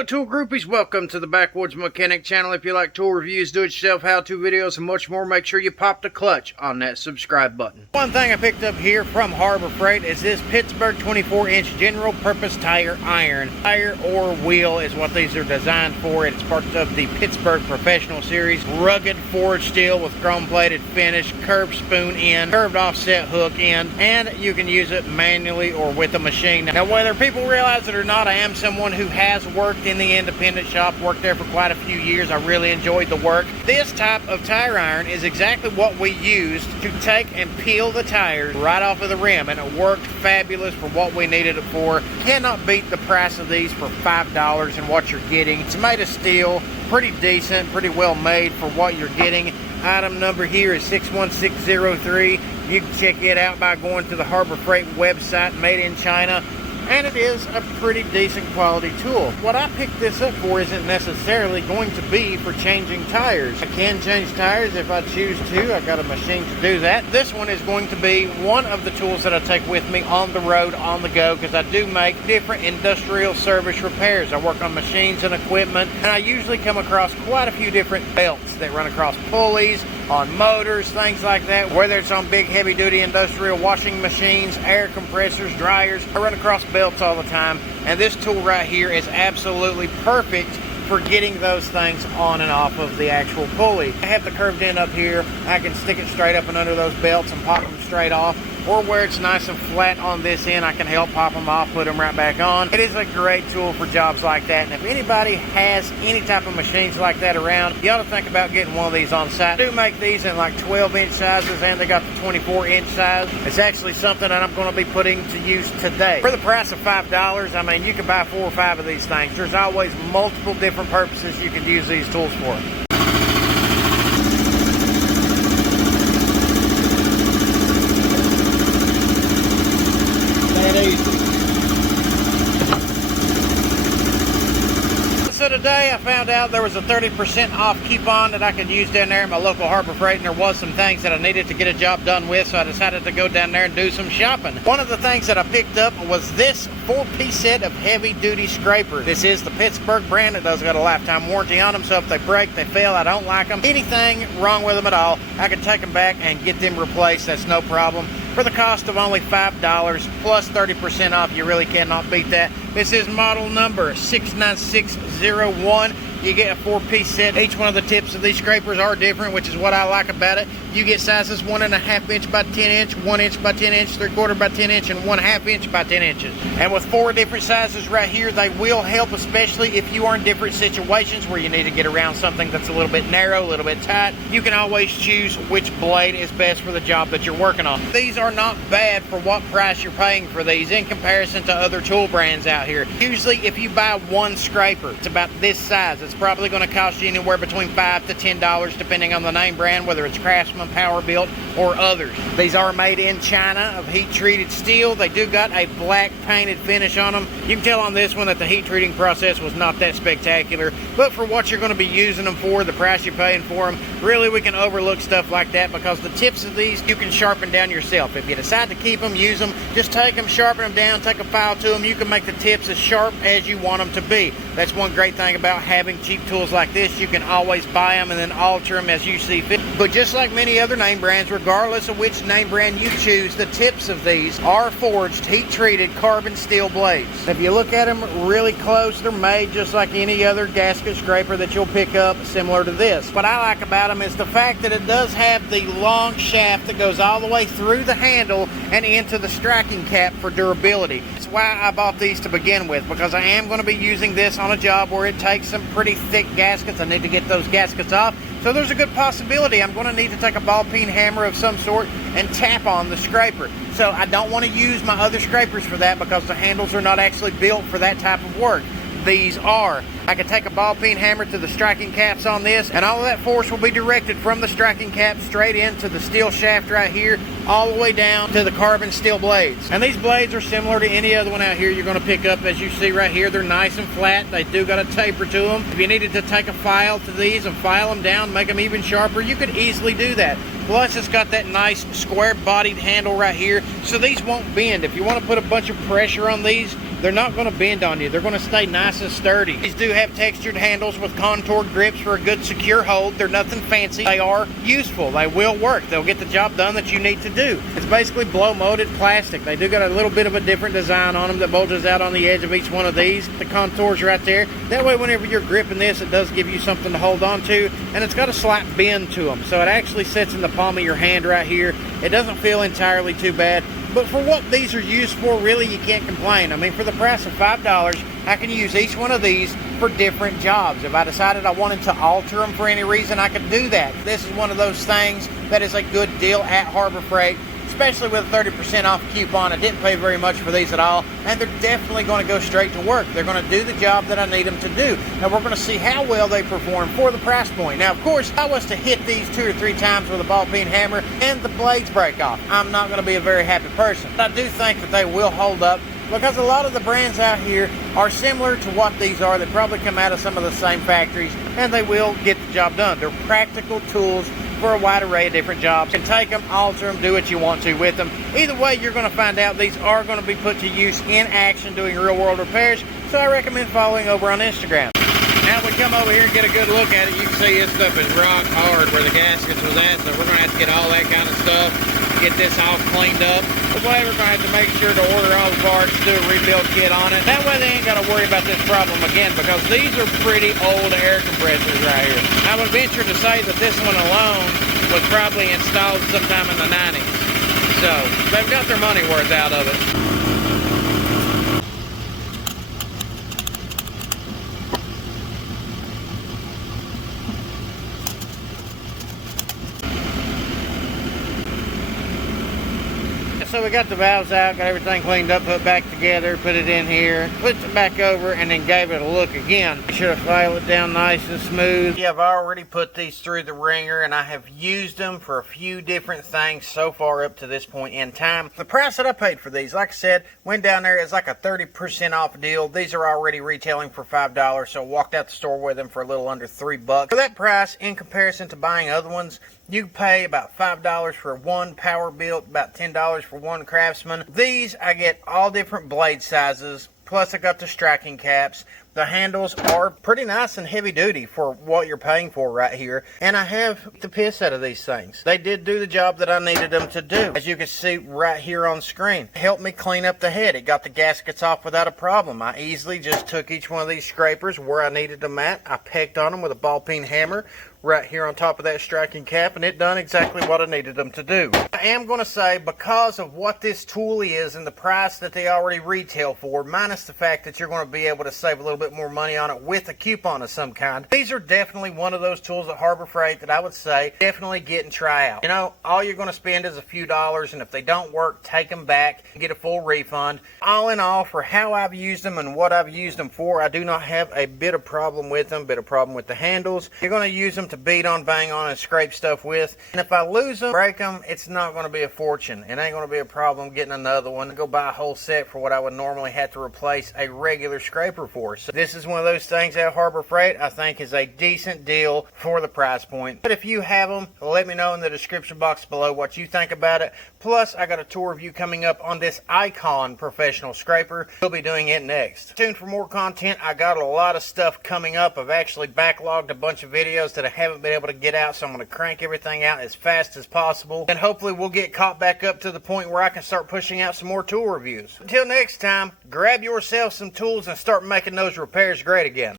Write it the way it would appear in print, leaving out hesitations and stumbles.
Hello tool groupies, welcome to the Backwoods Mechanic channel. If you like tool reviews, do-it-yourself how-to videos, and much more, make sure you pop the clutch on that subscribe button. One thing I picked up here from Harbor Freight is this Pittsburgh 24-inch general purpose tire iron. Tire or wheel is what these are designed for. It's part of the Pittsburgh Professional Series. Rugged forged steel with chrome-plated finish, curved spoon end, curved offset hook end, and you can use it manually or with a machine. Now, whether people realize it or not, I am someone who has worked in the independent shop, worked there for quite a few years. I really enjoyed the work. This type of tire iron is exactly what we used to take and peel the tires right off of the rim, and it worked fabulous for what we needed it for. Cannot beat the price of these for $5 and what you're getting. It's made of steel, pretty decent, pretty well made for what you're getting. Item number here is 61603. You can check it out by going to the Harbor Freight website, made in China. And it is a pretty decent quality tool. What I picked this up for isn't necessarily going to be for changing tires. I can change tires if I choose to. I got a machine to do that. This one is going to be one of the tools that I take with me on the road, on the go, because I do make different industrial service repairs. I work on machines and equipment, and I usually come across quite a few different belts that run across pulleys, on motors, things like that, whether it's on big heavy duty industrial washing machines, air compressors, dryers. I run across belts all the time, and this tool right here is absolutely perfect for getting those things on and off of the actual pulley. I have the curved end up here. I can stick it straight up and under those belts and pop them straight off, or where it's nice and flat on this end, I can help pop them off, put them right back on. It is a great tool for jobs like that, and if anybody has any type of machines like that around, you ought to think about getting one of these on site. They do make these in like 12-inch sizes, and they got the 24-inch size. It's actually something that I'm going to be putting to use today. For the price of $5, I mean, you can buy 4 or 5 of these things. There's always multiple different purposes you can use these tools for. So today I found out there was a 30% off coupon that I could use down there at my local Harbor Freight, and there was some things that I needed to get a job done with, so I decided to go down there and do some shopping. One of the things that I picked up was this 4-piece set of heavy-duty scrapers. This is the Pittsburgh brand. It does got a lifetime warranty on them, so if they break, they fail, I don't like them. Anything wrong with them at all, I can take them back and get them replaced. That's no problem. For the cost of only $5 plus 30% off, you really cannot beat that. This is model number 69601. You get a 4-piece set. Each one of the tips of these scrapers are different, which is what I like about it. You get sizes 1.5 inch by 10 inch, 1 inch by 10 inch, 3/4 by 10 inch, and 1/2 inch by 10 inches. And with 4 different sizes right here, they will help, especially if you are in different situations where you need to get around something that's a little bit narrow, a little bit tight. You can always choose which blade is best for the job that you're working on. These are not bad for what price you're paying for these in comparison to other tool brands out here. Usually, if you buy one scraper, it's about this size. It's probably going to cost you anywhere between $5 to $10 depending on the name brand, whether it's Craftsman, Power Built, or others. These are made in China of heat treated steel. They do got a black painted finish on them. You can tell on this one that the heat treating process was not that spectacular, but for what you're going to be using them for, the price you're paying for them, really we can overlook stuff like that, because the tips of these you can sharpen down yourself. If you decide to keep them, use them, just take them, sharpen them down, take a file to them. You can make the tips as sharp as you want them to be. That's one great thing about having cheap tools like this. You can always buy them and then alter them as you see fit. But just like many other name brands, regardless of which name brand you choose, the tips of these are forged, heat-treated carbon steel blades. If you look at them really close, they're made just like any other gasket scraper that you'll pick up similar to this. What I like about them is the fact that it does have the long shaft that goes all the way through the handle and into the striking cap for durability. That's why I bought these to begin with, because I am going to be using this on a job where it takes some pretty thick gaskets. I need to get those gaskets off. So there's a good possibility I'm going to need to take a ball peen hammer of some sort and tap on the scraper. So I don't want to use my other scrapers for that, because the handles are not actually built for that type of work. These are. I can take a ball peen hammer to the striking caps on this, and all of that force will be directed from the striking cap straight into the steel shaft right here, all the way down to the carbon steel blades. And these blades are similar to any other one out here you're going to pick up. As you see right here, they're nice and flat. They do got a taper to them. If you needed to take a file to these and file them down, make them even sharper, you could easily do that. Plus, it's got that nice square-bodied handle right here, so these won't bend. If you want to put a bunch of pressure on these, they're not going to bend on you. They're going to stay nice and sturdy. These do have textured handles with contoured grips for a good secure hold. They're nothing fancy. They are useful. They will work. They'll get the job done that you need to do. It's basically blow molded plastic. They do got a little bit of a different design on them that bulges out on the edge of each one of these. The contours right there. That way whenever you're gripping this, it does give you something to hold on to, and it's got a slight bend to them. So it actually sits in the palm of your hand right here. It doesn't feel entirely too bad. But for what these are used for, really, you can't complain. I mean, for the price of $5, I can use each one of these for different jobs. If I decided I wanted to alter them for any reason, I could do that. This is one of those things that is a good deal at Harbor Freight, especially with a 30% off coupon. I didn't pay very much for these at all, and they're definitely going to go straight to work. They're going to do the job that I need them to do. Now, we're going to see how well they perform for the price point. Now, of course, if I was to hit these 2 or 3 times with a ball peen hammer and the blades break off, I'm not going to be a very happy person. But I do think that they will hold up, because a lot of the brands out here are similar to what these are. They probably come out of some of the same factories, and they will get the job done. They're practical tools for a wide array of different jobs. You can take them, alter them, do what you want to with them. Either way, you're going to find out these are going to be put to use in action doing real world repairs, so I recommend following over on Instagram. Now we come over here and get a good look at it. You can see this stuff is rock hard where the gaskets was at, so we're going to have to get all that kind of stuff, get this all cleaned up. The way we're going to have to make sure to order all the parts, do a rebuild kit on it. That way they ain't got to worry about this problem again, because these are pretty old air compressors right here. I would venture to say that this one alone was probably installed sometime in the 90s. So they've got their money worth out of it. So we got the valves out, got everything cleaned up, put back together, put it in here, put it back over, and then gave it a look again. Make sure to file it down nice and smooth. Yeah, I've already put these through the ringer, and I have used them for a few different things so far up to this point in time. The price that I paid for these, like I said, went down there as like a 30% off deal. These are already retailing for $5, so I walked out the store with them for a little under $3. For that price, in comparison to buying other ones, you pay about $5 for one power built, about $10 for one Craftsman. These, I get all different blade sizes, plus I got the striking caps. The handles are pretty nice and heavy duty for what you're paying for right here. And I have the piss out of these things. They did do the job that I needed them to do. As you can see right here on screen. Helped me clean up the head. It got the gaskets off without a problem. I easily just took each one of these scrapers where I needed them at. I pecked on them with a ball peen hammer right here on top of that striking cap, and it done exactly what I needed them to do. I am going to say, because of what this tool is and the price that they already retail for, minus the fact that you're going to be able to save a little bit more money on it with a coupon of some kind, these are definitely one of those tools at Harbor Freight that I would say definitely get and try out. You know, all you're going to spend is a few dollars, and if they don't work, take them back and get a full refund. All in all, for how I've used them and what I've used them for, I do not have a bit of problem with them, bit of problem with the handles. You're going to use them to beat on, bang on, and scrape stuff with. And if I lose them, break them, it's not going to be a fortune. It ain't going to be a problem getting another one. Go buy a whole set for what I would normally have to replace a regular scraper for. So this is one of those things at Harbor Freight I think is a decent deal for the price point. But if you have them, let me know in the description box below what you think about it. Plus, I got a tour review coming up on this Icon professional scraper. We'll be doing it next. Stay tuned for more content. I got a lot of stuff coming up. I've actually backlogged a bunch of videos that I haven't been able to get out, so I'm going to crank everything out as fast as possible, and hopefully we'll get caught back up to the point where I can start pushing out some more tool reviews. Until next time, grab yourself some tools and start making those repairs great again.